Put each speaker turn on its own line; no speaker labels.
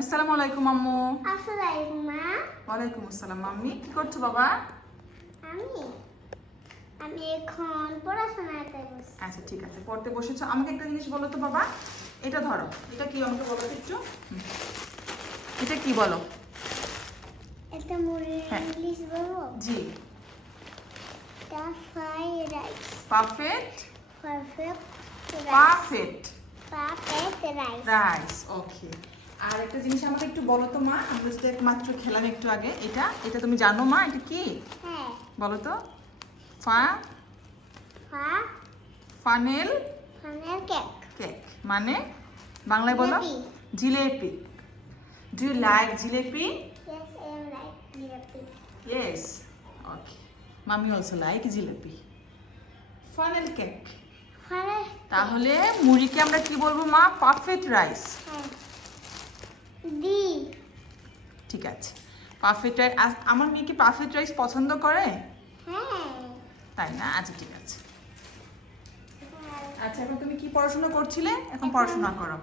আসসালামু আলাইকুম আম্মু।
আসসালামু মা
ওয়ালাইকুম আসসালাম মাম্মি। কি করছ বাবা?
আমি? আমি এখন পড়াশোনাতে বসছি
আচ্ছা ঠিক আছে পড়তে বসেছো। আমাকে একটা জিনিস বলো তো বাবা। এটা ধরো। এটা কি আমাকে বলো তো একটু? এটা কি বলো?
এটা মুড়ির
হ্যাঁ।
ইংলিশ বলব
জি।
এটা fry rice
perfect?
Perfect
perfect.
Perfect rice
rice okay. আর একটা জিনিস আমাকে একটু বলো তো মা আমরা যেটা মাত্র খেলাম একটু আগে এটা? এটা তুমি জানো মা এটা কি?
হ্যাঁ।
বলো তো। ফা? ফানেল?
কেক।
কেক। মানে? বাংলায় বলো।
Jalebi.
Do you like jalebi?
Yes.
Okay. Mommy also like jalebi. Funnel cake. তাহলে মুড়িকে আমরা কি বলব মা? পারফেক্ট রাইস
হ্যাঁ।
ঠিক আছে। পারফেক্ট রাইস আমার মেয়ে কি পারফেক্ট রাইস পছন্দ করে?
হ্যাঁ।
তাই না? আচ্ছা ঠিক আছে। আচ্ছা এখন তুমি কি পড়াশোনা করছিলে? এখন পড়াশোনা করো।